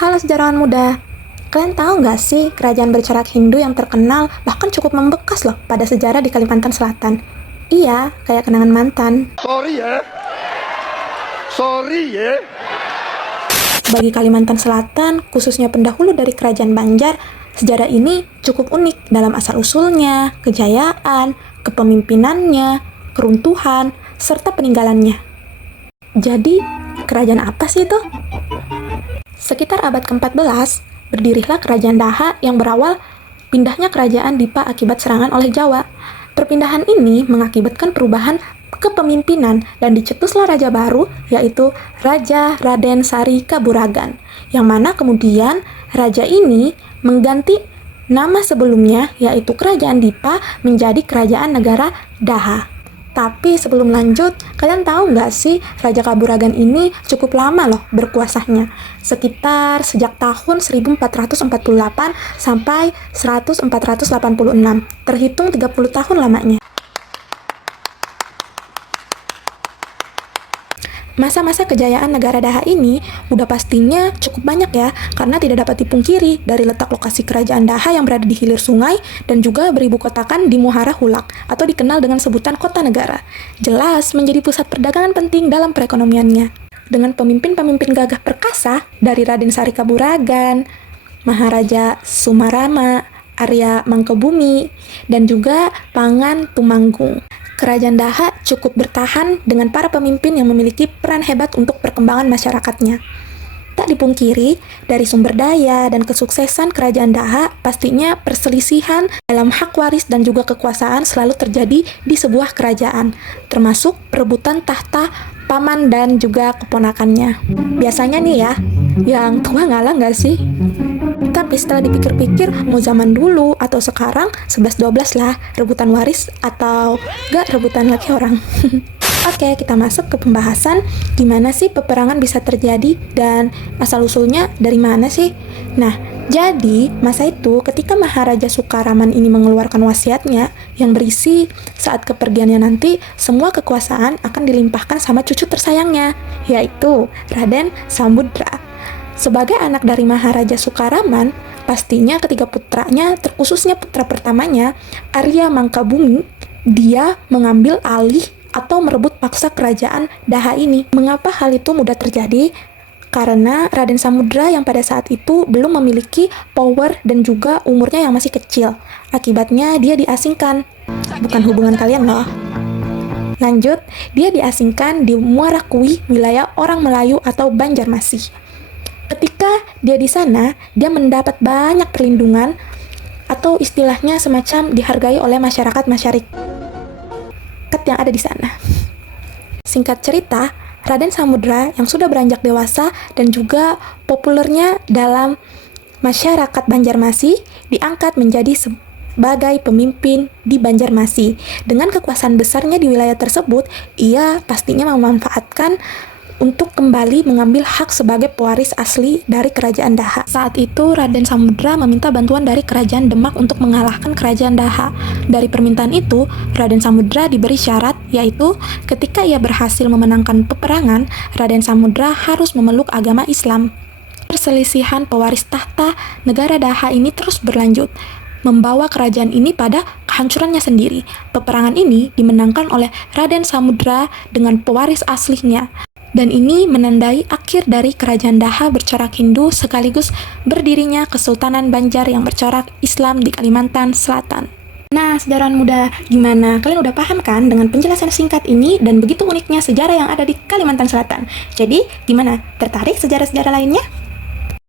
Halo sejarawan muda, kalian tahu nggak sih kerajaan bercorak Hindu yang terkenal bahkan cukup membekas loh pada sejarah di Kalimantan Selatan? Iya, kayak kenangan mantan. Sorry ya. Bagi Kalimantan Selatan, khususnya pendahulu dari Kerajaan Banjar, sejarah ini cukup unik dalam asal-usulnya, kejayaan, kepemimpinannya, keruntuhan, serta peninggalannya. Jadi, kerajaan apa sih itu? Sekitar abad ke-14, berdirilah Kerajaan Daha yang berawal pindahnya Kerajaan Dipa akibat serangan oleh Jawa. Perpindahan ini mengakibatkan perubahan kepemimpinan dan dicetuslah raja baru, yaitu Raja Raden Sari Kaburagan, yang mana kemudian raja ini mengganti nama sebelumnya, yaitu Kerajaan Dipa, menjadi Kerajaan Negara Daha. Tapi sebelum lanjut, kalian tahu nggak sih Raja Kaburagan ini cukup lama loh berkuasanya, sekitar sejak tahun 1448 sampai 1486, terhitung 30 tahun lamanya. Masa-masa kejayaan negara Daha ini udah pastinya cukup banyak ya, karena tidak dapat dipungkiri dari letak lokasi kerajaan Daha yang berada di hilir sungai dan juga beribu kotakan di Muara Hulak atau dikenal dengan sebutan kota negara. Jelas menjadi pusat perdagangan penting dalam perekonomiannya. Dengan pemimpin-pemimpin gagah perkasa dari Raden Sari Kaburagan, Maharaja Sumarama, Arya Mangkubumi, dan juga Pangan Tumanggung. Kerajaan Daha cukup bertahan dengan para pemimpin yang memiliki peran hebat untuk perkembangan masyarakatnya. Tak dipungkiri, dari sumber daya dan kesuksesan Kerajaan Daha, pastinya perselisihan dalam hak waris dan juga kekuasaan selalu terjadi di sebuah kerajaan, termasuk perebutan tahta paman dan juga keponakannya. Biasanya nih ya, yang tua ngalah nggak sih? Tapi setelah dipikir-pikir, mau zaman dulu atau sekarang, 11-12 lah, rebutan waris atau gak rebutan laki orang. Oke, kita masuk ke pembahasan gimana sih peperangan bisa terjadi dan asal-usulnya dari mana sih? Nah, jadi masa itu ketika Maharaja Sukaraman ini mengeluarkan wasiatnya yang berisi saat kepergiannya nanti, semua kekuasaan akan dilimpahkan sama cucu tersayangnya, yaitu Raden Samudra. Sebagai anak dari Maharaja Sukaraman, pastinya ketiga putranya, terkhususnya putra pertamanya, Arya Mangkubumi, dia mengambil alih atau merebut paksa kerajaan Daha ini. Mengapa hal itu mudah terjadi? Karena Raden Samudra yang pada saat itu belum memiliki power dan juga umurnya yang masih kecil. Akibatnya dia diasingkan. Bukan hubungan kalian loh. Lanjut, dia diasingkan di Muara Kui, wilayah orang Melayu atau Banjarmasin. Ketika dia di sana, dia mendapat banyak perlindungan atau istilahnya semacam dihargai oleh masyarakat yang ada di sana. Singkat cerita, Raden Samudra yang sudah beranjak dewasa dan juga populernya dalam masyarakat Banjarmasin diangkat menjadi sebagai pemimpin di Banjarmasin. Dengan kekuasaan besarnya di wilayah tersebut, ia pastinya memanfaatkan untuk kembali mengambil hak sebagai pewaris asli dari Kerajaan Daha. Saat itu, Raden Samudra meminta bantuan dari Kerajaan Demak untuk mengalahkan Kerajaan Daha. Dari permintaan itu, Raden Samudra diberi syarat, yaitu ketika ia berhasil memenangkan peperangan, Raden Samudra harus memeluk agama Islam. Perselisihan pewaris tahta negara Daha ini terus berlanjut, membawa kerajaan ini pada kehancurannya sendiri. Peperangan ini dimenangkan oleh Raden Samudra dengan pewaris aslinya. Dan ini menandai akhir dari Kerajaan Daha bercorak Hindu sekaligus berdirinya Kesultanan Banjar yang bercorak Islam di Kalimantan Selatan. Nah, sejarawan muda, gimana? Kalian udah paham kan dengan penjelasan singkat ini dan begitu uniknya sejarah yang ada di Kalimantan Selatan? Jadi, gimana? Tertarik sejarah-sejarah lainnya?